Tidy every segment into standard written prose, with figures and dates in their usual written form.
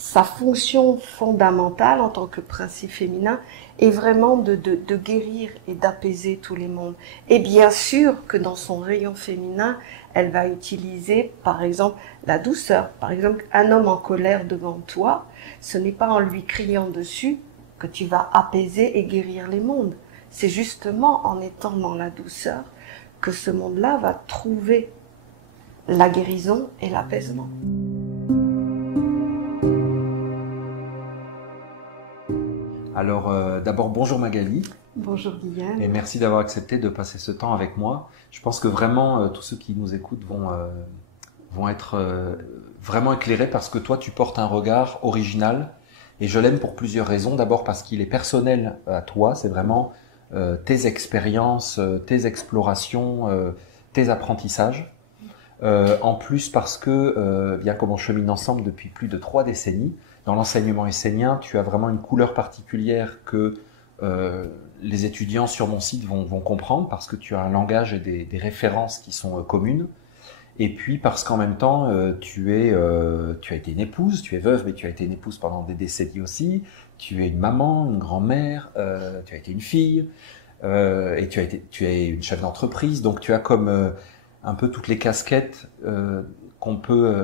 sa fonction fondamentale en tant que principe féminin est vraiment de guérir et d'apaiser tous les mondes. Et bien sûr que dans son rayon féminin, elle va utiliser, par exemple, la douceur. Par exemple, un homme en colère devant toi, ce n'est pas en lui criant dessus que tu vas apaiser et guérir les mondes. C'est justement en étant dans la douceur que ce monde-là va trouver la guérison et l'apaisement. Alors, d'abord, bonjour Magali. Bonjour Guillaume. Et merci d'avoir accepté de passer ce temps avec moi. Je pense que vraiment, tous ceux qui nous écoutent vont être vraiment éclairés parce que toi, tu portes un regard original. Et je l'aime pour plusieurs raisons. D'abord parce qu'il est personnel à toi. C'est vraiment tes expériences, tes explorations, tes apprentissages. En plus parce que, bien comme on chemine ensemble depuis plus de 3 décennies, dans l'enseignement essénien, tu as vraiment une couleur particulière que les étudiants sur mon site vont comprendre parce que tu as un langage et des références qui sont communes. Et puis parce qu'en même temps, tu as été une épouse, tu es veuve, mais tu as été une épouse pendant des décennies aussi. Tu es une maman, une grand-mère, tu as été une fille, et tu es une chef d'entreprise. Donc tu as comme un peu toutes les casquettes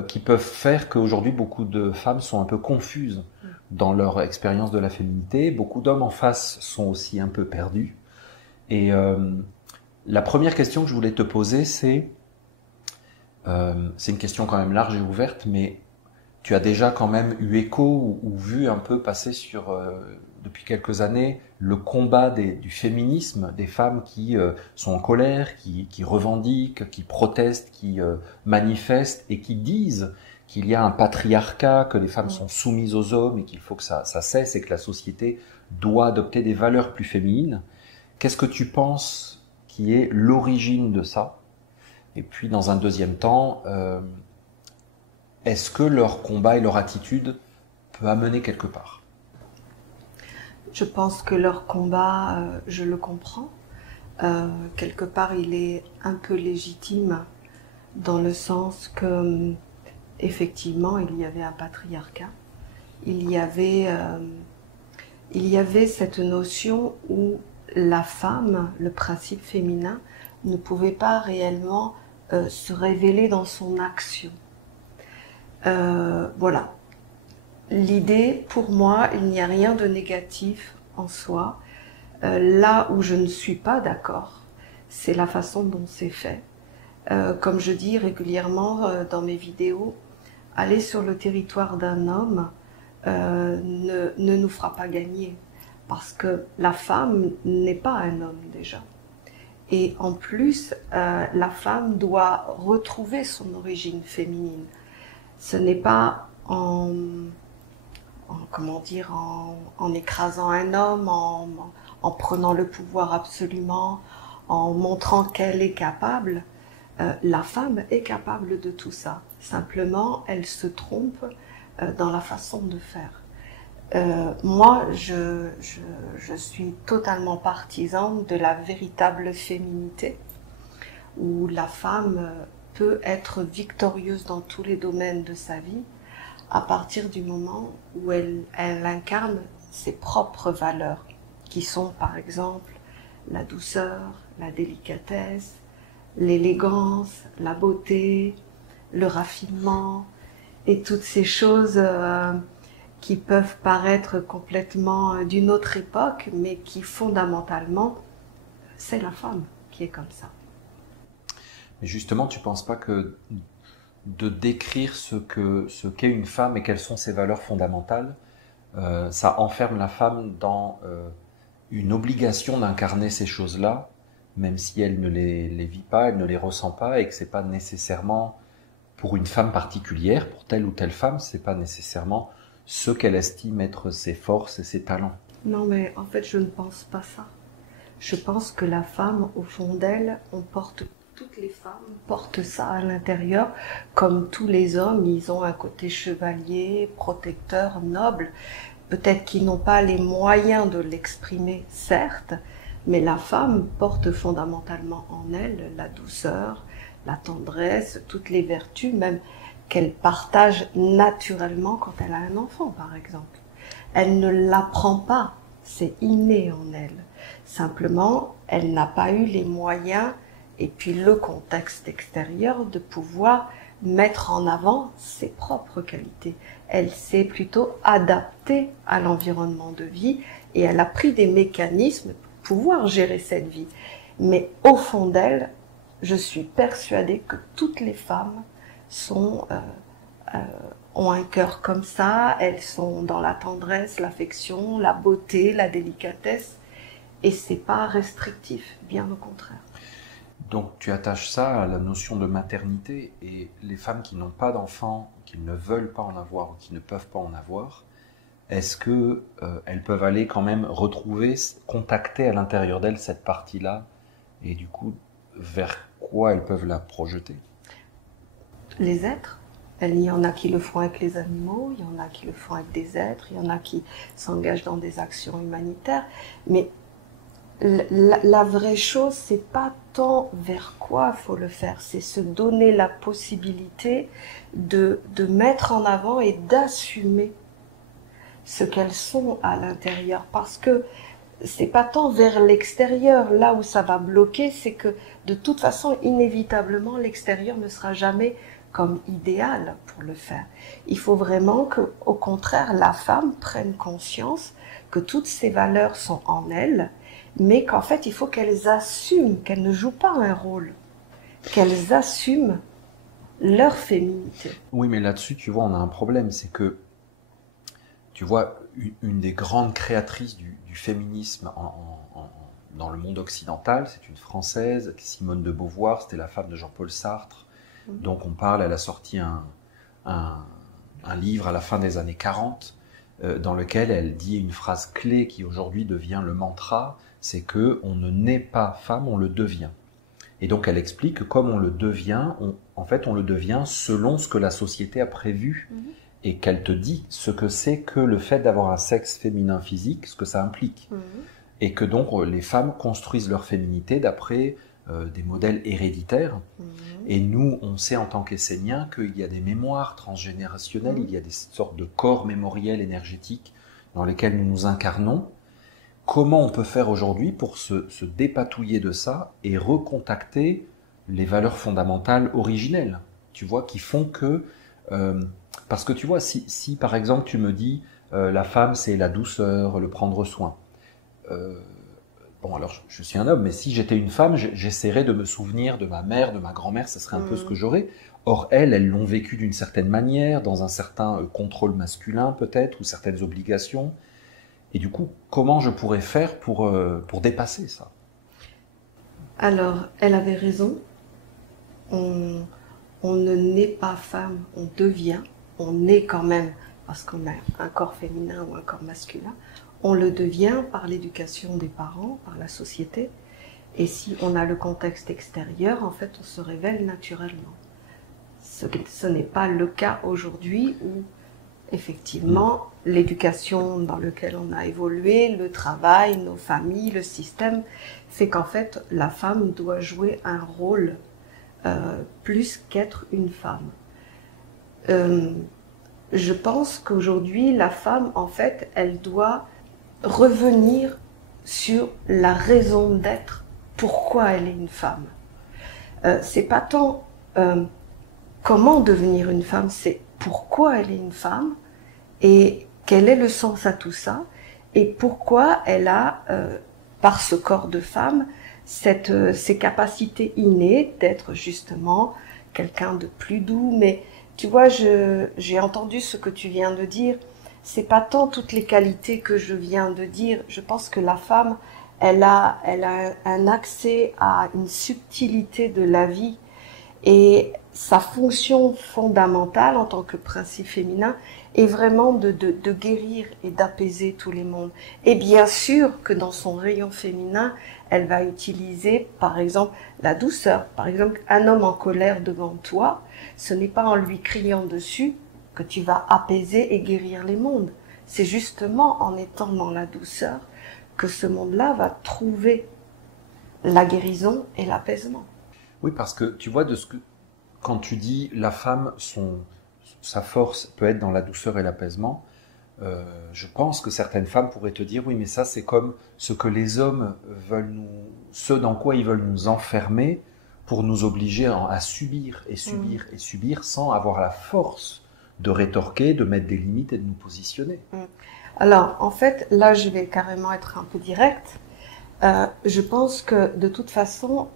qui peuvent faire qu'aujourd'hui beaucoup de femmes sont un peu confuses dans leur expérience de la féminité. Beaucoup d'hommes en face sont aussi un peu perdus. Et la première question que je voulais te poser, c'est une question quand même large et ouverte, mais tu as déjà quand même eu écho ou vu un peu passer depuis quelques années le combat du féminisme, des femmes qui sont en colère, qui revendiquent, qui protestent, qui manifestent et qui disent qu'il y a un patriarcat, que les femmes sont soumises aux hommes et qu'il faut que ça cesse et que la société doit adopter des valeurs plus féminines. Qu'est-ce que tu penses qui est l'origine de ça? Et puis dans un deuxième temps, est-ce que leur combat et leur attitude peut amener quelque part? Je pense que leur combat, je le comprends. Quelque part, il est un peu légitime dans le sens que, effectivement, il y avait un patriarcat. Il y avait cette notion où la femme, le principe féminin, ne pouvait pas réellement se révéler dans son action. Voilà. L'idée, pour moi, il n'y a rien de négatif en soi. Là où je ne suis pas d'accord, c'est la façon dont c'est fait. Comme je dis régulièrement dans mes vidéos, aller sur le territoire d'un homme ne nous fera pas gagner. Parce que la femme n'est pas un homme déjà. Et en plus, la femme doit retrouver son origine féminine. Ce n'est pas en écrasant un homme, en prenant le pouvoir absolument, en montrant qu'elle est capable. La femme est capable de tout ça. Simplement, elle se trompe dans la façon de faire. Moi, je suis totalement partisane de la véritable féminité, où la femme peut être victorieuse dans tous les domaines de sa vie, à partir du moment où elle incarne ses propres valeurs, qui sont par exemple la douceur, la délicatesse, l'élégance, la beauté, le raffinement, et toutes ces choses qui peuvent paraître complètement d'une autre époque, mais qui fondamentalement, c'est la femme qui est comme ça. Mais justement, tu ne penses pas que de décrire ce qu'est une femme et quelles sont ses valeurs fondamentales, ça enferme la femme dans une obligation d'incarner ces choses-là, même si elle ne les vit pas, elle ne les ressent pas, et que c'est pas nécessairement pour une femme particulière, pour telle ou telle femme, c'est pas nécessairement ce qu'elle estime être ses forces et ses talents. Non, mais en fait, je ne pense pas ça. Je pense que la femme, au fond d'elle, toutes les femmes portent ça à l'intérieur, comme tous les hommes, ils ont un côté chevalier, protecteur, noble. Peut-être qu'ils n'ont pas les moyens de l'exprimer, certes, mais la femme porte fondamentalement en elle la douceur, la tendresse, toutes les vertus, même qu'elle partage naturellement quand elle a un enfant, par exemple. Elle ne l'apprend pas, c'est inné en elle. Simplement, elle n'a pas eu les moyens et puis le contexte extérieur de pouvoir mettre en avant ses propres qualités. Elle s'est plutôt adaptée à l'environnement de vie et elle a pris des mécanismes pour pouvoir gérer cette vie. Mais au fond d'elle, je suis persuadée que toutes les femmes ont un cœur comme ça, elles sont dans la tendresse, l'affection, la beauté, la délicatesse, et c'est pas restrictif, bien au contraire. Donc tu attaches ça à la notion de maternité, et les femmes qui n'ont pas d'enfants, qui ne veulent pas en avoir ou qui ne peuvent pas en avoir, est-ce que elles peuvent aller quand même retrouver, contacter à l'intérieur d'elles cette partie-là, et du coup vers quoi elles peuvent la projeter? Les êtres, il y en a qui le font avec les animaux, il y en a qui le font avec des êtres, il y en a qui s'engagent dans des actions humanitaires, mais la vraie chose, c'est pas tant vers quoi il faut le faire, c'est se donner la possibilité de mettre en avant et d'assumer ce qu'elles sont à l'intérieur, parce que c'est pas tant vers l'extérieur, là où ça va bloquer, c'est que de toute façon, inévitablement, l'extérieur ne sera jamais comme idéal pour le faire. Il faut vraiment que, au contraire, la femme prenne conscience que toutes ces valeurs sont en elle, mais qu'en fait, il faut qu'elles assument, qu'elles ne jouent pas un rôle, qu'elles assument leur féminité. Oui, mais là-dessus, tu vois, on a un problème, c'est que, tu vois, une des grandes créatrices du féminisme dans le monde occidental, c'est une Française, Simone de Beauvoir, c'était la femme de Jean-Paul Sartre. Donc on parle, elle a sorti un livre à la fin des années 40, dans lequel elle dit une phrase clé qui aujourd'hui devient le mantra, c'est que on ne naît pas femme, on le devient. Et donc elle explique que comme on le devient, en fait on le devient selon ce que la société a prévu, et qu'elle te dit ce que c'est que le fait d'avoir un sexe féminin physique, ce que ça implique. Et que donc les femmes construisent leur féminité d'après des modèles héréditaires. Et nous, on sait en tant qu'Esséniens qu'il y a des mémoires transgénérationnelles, il y a des sortes de corps mémoriels énergétiques dans lesquels nous nous incarnons. Comment on peut faire aujourd'hui pour se dépatouiller de ça et recontacter les valeurs fondamentales originelles, tu vois, qui font que... parce que tu vois, si par exemple tu me dis la femme c'est la douceur, le prendre soin, bon alors je suis un homme, mais si j'étais une femme, j'essaierais de me souvenir de ma mère, de ma grand-mère, ça serait un peu ce que j'aurais. Or elles l'ont vécu d'une certaine manière, dans un certain contrôle masculin peut-être, ou certaines obligations. Et du coup, comment je pourrais faire pour dépasser ça? Alors, elle avait raison. On ne naît pas femme, on devient. On naît quand même parce qu'on a un corps féminin ou un corps masculin. On le devient par l'éducation des parents, par la société. Et si on a le contexte extérieur, en fait, on se révèle naturellement. Ce n'est pas le cas aujourd'hui où, effectivement, l'éducation dans laquelle on a évolué, le travail, nos familles, le système, fait qu'en fait, la femme doit jouer un rôle plus qu'être une femme. Je pense qu'aujourd'hui, la femme, en fait, elle doit revenir sur la raison d'être, pourquoi elle est une femme. C'est pas tant comment devenir une femme, c'est pourquoi elle est une femme et quel est le sens à tout ça et pourquoi elle a, par ce corps de femme, ces capacités innées d'être justement quelqu'un de plus doux. Mais tu vois, j'ai entendu ce que tu viens de dire. C'est pas tant toutes les qualités que je viens de dire. Je pense que la femme, elle a un accès à une subtilité de la vie. Et sa fonction fondamentale en tant que principe féminin est vraiment de guérir et d'apaiser tous les mondes. Et bien sûr que dans son rayon féminin, elle va utiliser par exemple la douceur. Par exemple, un homme en colère devant toi, ce n'est pas en lui criant dessus que tu vas apaiser et guérir les mondes. C'est justement en étant dans la douceur que ce monde-là va trouver la guérison et l'apaisement. Oui, parce que tu vois, quand tu dis la femme, sa force peut être dans la douceur et l'apaisement, je pense que certaines femmes pourraient te dire, oui, mais ça c'est comme ce que les hommes veulent ce dans quoi ils veulent nous enfermer pour nous obliger à subir et subir et subir sans avoir la force de rétorquer, de mettre des limites et de nous positionner. Alors, en fait, là, je vais carrément être un peu directe. Je pense que de toute façon,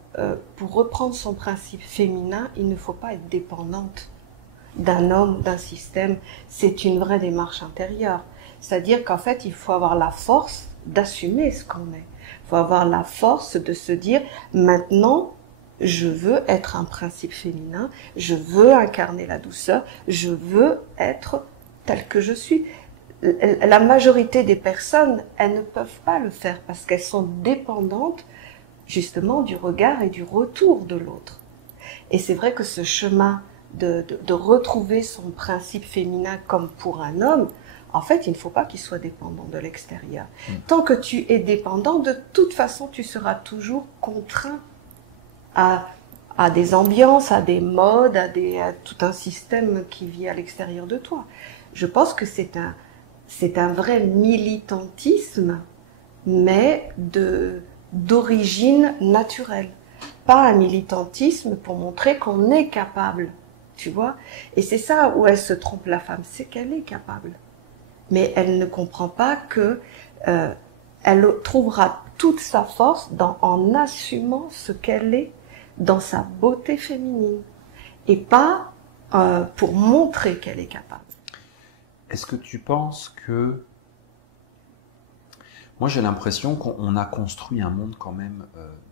pour reprendre son principe féminin, il ne faut pas être dépendante d'un homme, d'un système. C'est une vraie démarche intérieure. C'est-à-dire qu'en fait, il faut avoir la force d'assumer ce qu'on est. Il faut avoir la force de se dire, maintenant, je veux être un principe féminin, je veux incarner la douceur, je veux être tel que je suis. La majorité des personnes, elles ne peuvent pas le faire parce qu'elles sont dépendantes justement du regard et du retour de l'autre. Et c'est vrai que ce chemin de retrouver son principe féminin comme pour un homme, en fait, il ne faut pas qu'il soit dépendant de l'extérieur. Tant que tu es dépendant, de toute façon, tu seras toujours contraint à des ambiances, à des modes, à tout un système qui vit à l'extérieur de toi. Je pense que c'est un vrai militantisme, mais d'origine naturelle. Pas un militantisme pour montrer qu'on est capable, tu vois. Et c'est ça où elle se trompe, la femme, c'est qu'elle est capable. Mais elle ne comprend pas que elle trouvera toute sa force en assumant ce qu'elle est dans sa beauté féminine. Et pas pour montrer qu'elle est capable. Est-ce que tu penses que... Moi, j'ai l'impression qu'on a construit un monde quand même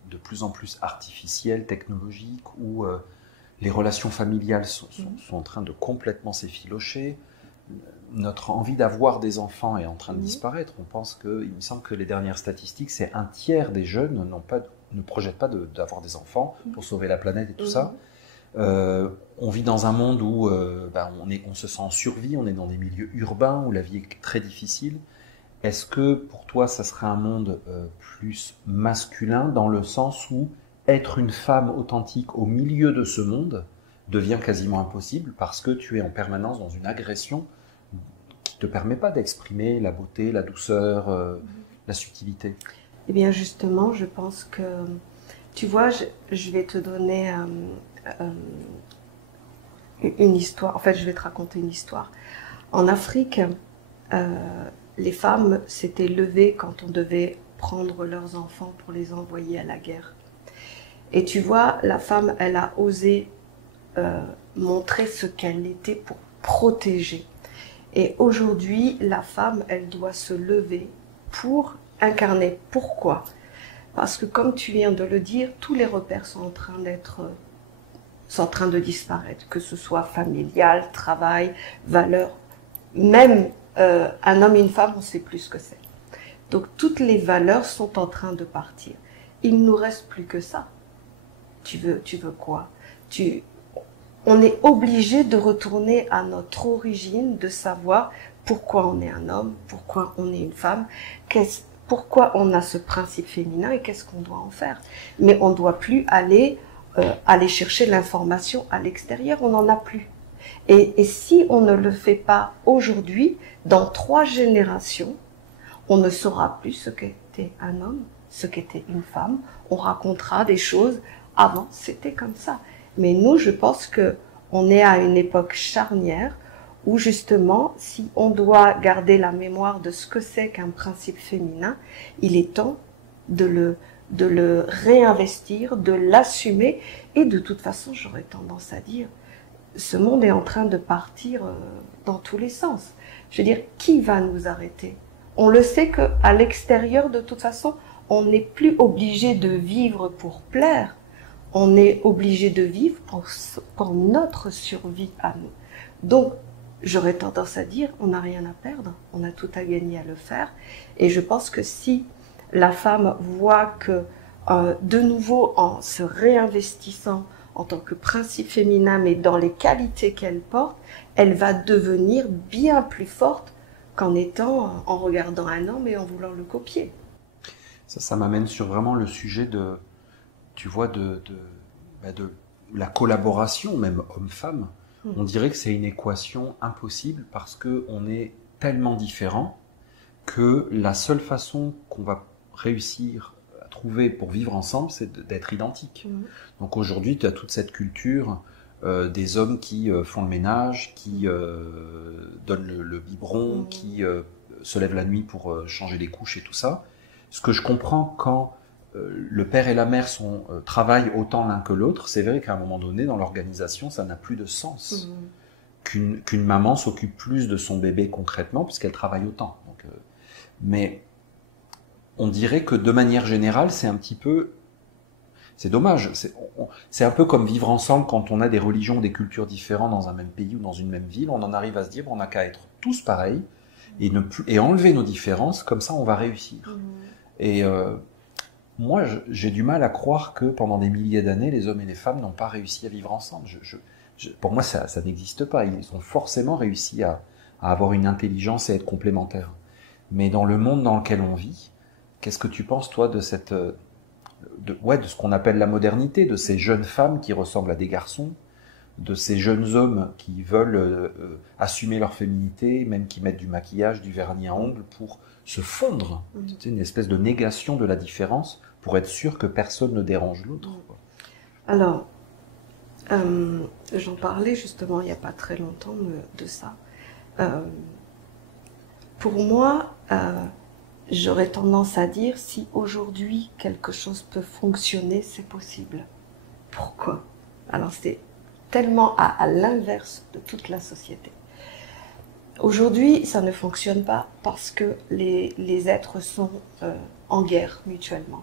de plus en plus artificiel, technologique, où les relations familiales sont en train de complètement s'effilocher. Notre envie d'avoir des enfants est en train de disparaître. Il me semble que les dernières statistiques, c'est 1/3 des jeunes ne projettent pas d'avoir des enfants pour sauver la planète et tout ça. On vit dans un monde où on se sent en survie, on est dans des milieux urbains où la vie est très difficile. Est-ce que pour toi, ça serait un monde plus masculin dans le sens où être une femme authentique au milieu de ce monde devient quasiment impossible parce que tu es en permanence dans une agression qui ne te permet pas d'exprimer la beauté, la douceur, la subtilité? Eh bien justement, je pense que, tu vois, je vais te donner une histoire. En fait, je vais te raconter une histoire. En Afrique, les femmes s'étaient levées quand on devait prendre leurs enfants pour les envoyer à la guerre. Et tu vois, la femme, elle a osé montrer ce qu'elle était pour protéger. Et aujourd'hui, la femme, elle doit se lever pour incarner. Pourquoi? Parce que comme tu viens de le dire, tous les repères sont en train de disparaître, que ce soit familial, travail, valeurs, même un homme et une femme, on ne sait plus ce que c'est. Donc toutes les valeurs sont en train de partir. Il ne nous reste plus que ça. Tu veux quoi? On est obligé de retourner à notre origine, de savoir pourquoi on est un homme, pourquoi on est une femme, pourquoi on a ce principe féminin et qu'est-ce qu'on doit en faire. Mais on ne doit plus aller chercher l'information à l'extérieur, on n'en a plus. Et si on ne le fait pas aujourd'hui, dans 3 générations, on ne saura plus ce qu'était un homme, ce qu'était une femme. On racontera des choses. Avant, c'était comme ça. Mais nous, je pense que on est à une époque charnière où justement, si on doit garder la mémoire de ce que c'est qu'un principe féminin, il est temps de le réinvestir, de l'assumer. Et de toute façon, j'aurais tendance à dire, ce monde est en train de partir dans tous les sens. Je veux dire, qui va nous arrêter? On le sait qu'à l'extérieur, de toute façon, on n'est plus obligé de vivre pour plaire. On est obligé de vivre pour notre survie à nous. Donc, j'aurais tendance à dire, on n'a rien à perdre, on a tout à gagner à le faire. Et je pense que si la femme voit que, de nouveau, en se réinvestissant en tant que principe féminin, mais dans les qualités qu'elle porte, elle va devenir bien plus forte qu'en en regardant un homme et en voulant le copier. Ça m'amène sur vraiment le sujet de la collaboration, même homme-femme. On dirait que c'est une équation impossible parce qu'on est tellement différents que la seule façon qu'on va réussir à trouver pour vivre ensemble, c'est d'être identiques. Donc aujourd'hui, tu as toute cette culture des hommes qui font le ménage, qui donnent le biberon, qui se lèvent la nuit pour changer les couches et tout ça. Ce que je comprends quand le père et la mère travaillent autant l'un que l'autre, c'est vrai qu'à un moment donné, dans l'organisation, ça n'a plus de sens qu'une maman s'occupe plus de son bébé concrètement, puisqu'elle travaille autant. Donc, mais on dirait que de manière générale, c'est un petit peu... C'est dommage. C'est un peu comme vivre ensemble quand on a des religions, des cultures différentes dans un même pays ou dans une même ville. On en arrive à se dire on n'a qu'à être tous pareils et enlever nos différences, comme ça on va réussir. Et moi, j'ai du mal à croire que pendant des milliers d'années, les hommes et les femmes n'ont pas réussi à vivre ensemble. Pour moi, ça n'existe pas. Ils ont forcément réussi à avoir une intelligence et être complémentaires. Mais dans le monde dans lequel on vit, qu'est-ce que tu penses, toi, de cette... de ce qu'on appelle la modernité, de ces jeunes femmes qui ressemblent à des garçons, de ces jeunes hommes qui veulent assumer leur féminité, même qui mettent du maquillage, du vernis à ongles pour se fondre. C'est une espèce de négation de la différence pour être sûr que personne ne dérange l'autre. Alors, j'en parlais justement il n'y a pas très longtemps de ça. Pour moi, j'aurais tendance à dire si aujourd'hui quelque chose peut fonctionner, c'est possible. Pourquoi? Alors c'est tellement à l'inverse de toute la société. Aujourd'hui, ça ne fonctionne pas parce que les êtres sont en guerre mutuellement.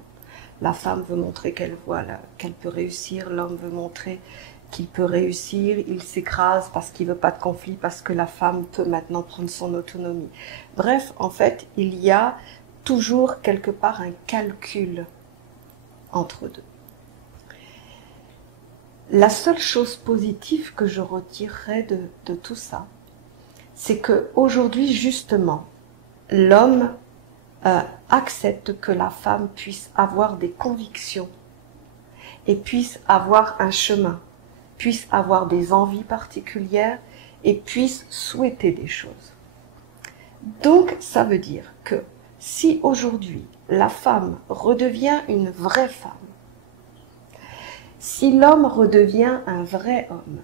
La femme veut montrer qu'elle peut réussir, l'homme veut montrer qu'il peut réussir, il s'écrase parce qu'il veut pas de conflit, parce que la femme peut maintenant prendre son autonomie. Bref, en fait, il y a toujours quelque part un calcul entre deux. La seule chose positive que je retirerais de tout ça, c'est que aujourd'hui justement, l'homme accepte que la femme puisse avoir des convictions et puisse avoir un chemin, puisse avoir des envies particulières et puisse souhaiter des choses. Donc, ça veut dire que si aujourd'hui la femme redevient une vraie femme, si l'homme redevient un vrai homme,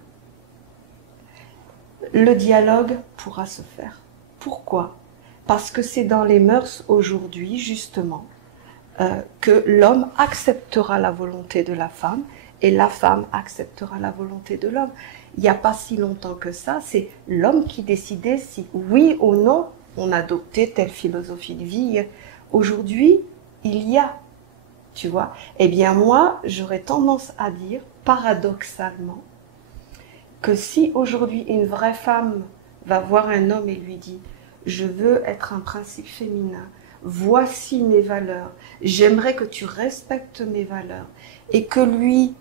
le dialogue pourra se faire. Pourquoi? Parce que c'est dans les mœurs aujourd'hui, justement, que l'homme acceptera la volonté de la femme et la femme acceptera la volonté de l'homme. Il n'y a pas si longtemps que ça, c'est l'homme qui décidait si oui ou non on adoptait telle philosophie de vie. Aujourd'hui, il y a, tu vois. Eh bien moi, j'aurais tendance à dire, paradoxalement, que si aujourd'hui une vraie femme va voir un homme et lui dit « Je veux être un principe féminin, voici mes valeurs, j'aimerais que tu respectes mes valeurs » et que lui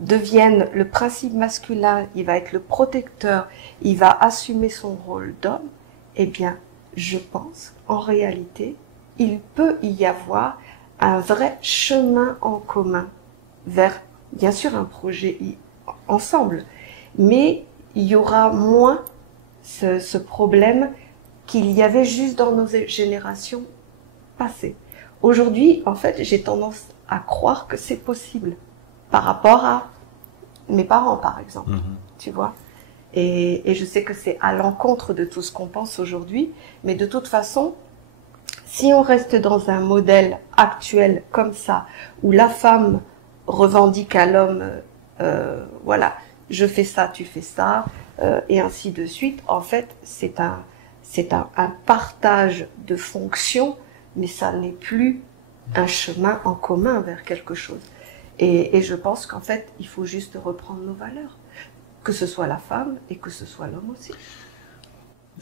devienne le principe masculin, il va être le protecteur, il va assumer son rôle d'homme, eh bien, je pense, en réalité, il peut y avoir un vrai chemin en commun vers, bien sûr, un projet ensemble, mais il y aura moins ce problème qu'il y avait juste dans nos générations passées. Aujourd'hui, en fait, j'ai tendance à croire que c'est possible par rapport à mes parents, par exemple, tu vois. Et je sais que c'est à l'encontre de tout ce qu'on pense aujourd'hui, mais de toute façon, si on reste dans un modèle actuel comme ça, où la femme revendique à l'homme, voilà, je fais ça, tu fais ça, et ainsi de suite, en fait, c'est un partage de fonctions, mais ça n'est plus un chemin en commun vers quelque chose. Et je pense qu'en fait, il faut juste reprendre nos valeurs, que ce soit la femme et que ce soit l'homme aussi.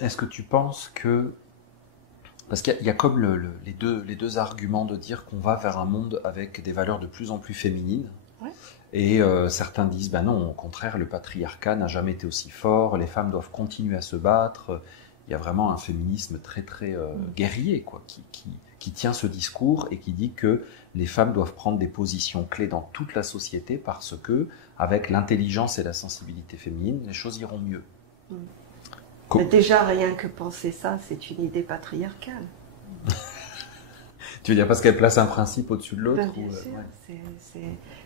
Est-ce que tu penses que... Parce qu'il y a comme les deux arguments de dire qu'on va vers un monde avec des valeurs de plus en plus féminines. Ouais. Et certains disent, ben non, au contraire, le patriarcat n'a jamais été aussi fort, les femmes doivent continuer à se battre, il y a vraiment un féminisme très très guerrier, quoi, qui tient ce discours et qui dit que les femmes doivent prendre des positions clés dans toute la société parce que, avec l'intelligence et la sensibilité féminine, les choses iront mieux. Mais déjà, rien que penser ça, c'est une idée patriarcale. Tu veux dire parce qu'elle place un principe au-dessus de l'autre? Bien sûr.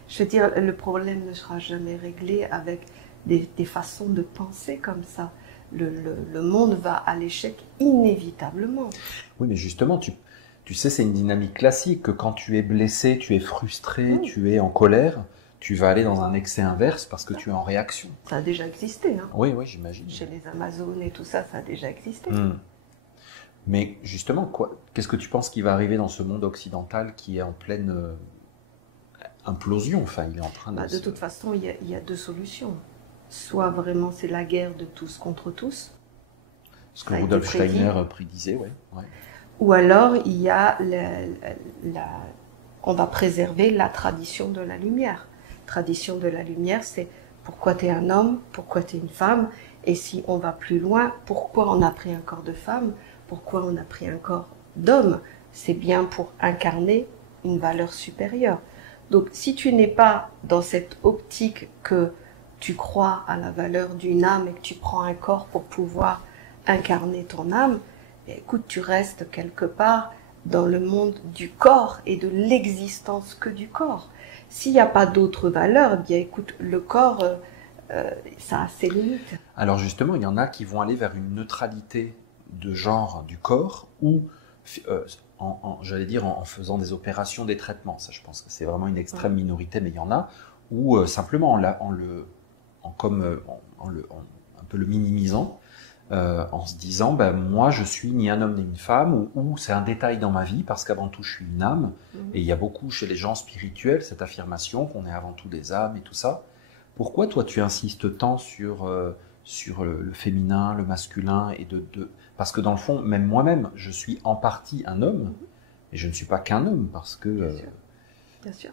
Je veux dire, le problème ne sera jamais réglé avec des façons de penser comme ça. Le monde va à l'échec inévitablement. Oui, mais justement, tu sais, c'est une dynamique classique que quand tu es blessé, tu es frustré, tu es en colère, tu vas aller dans un excès inverse parce que tu es en réaction. Ça a déjà existé. Hein. Oui, j'imagine. Chez les Amazones et tout ça, ça a déjà existé. Mais justement, qu'est-ce que tu penses qui va arriver dans ce monde occidental qui est en pleine implosion? Enfin, il est en train de... De toute façon, il y a deux solutions. Soit vraiment c'est la guerre de tous contre tous. Ce que Rudolf Steiner prédisait, ouais. Ou alors il y a on va préserver la tradition de la lumière. Tradition de la lumière, c'est pourquoi tu es un homme, pourquoi tu es une femme, et si on va plus loin, pourquoi on a pris un corps de femme, pourquoi on a pris un corps d'homme. C'est bien pour incarner une valeur supérieure. Donc si tu n'es pas dans cette optique que tu crois à la valeur d'une âme et que tu prends un corps pour pouvoir incarner ton âme, écoute, tu restes quelque part dans le monde du corps et de l'existence que du corps. S'il n'y a pas d'autres valeurs, bien écoute, le corps, ça a ses limites. Alors justement, il y en a qui vont aller vers une neutralité de genre du corps ou, j'allais dire, en faisant des opérations, des traitements. Ça, je pense que c'est vraiment une extrême minorité, mais il y en a, ou simplement un peu le minimisant, en se disant moi je suis ni un homme ni une femme, ou c'est un détail dans ma vie parce qu'avant tout je suis une âme. Et il y a beaucoup chez les gens spirituels cette affirmation qu'on est avant tout des âmes et tout ça. Pourquoi toi tu insistes tant sur le féminin, le masculin et parce que dans le fond, même moi-même, je suis en partie un homme et je ne suis pas qu'un homme parce que Bien sûr.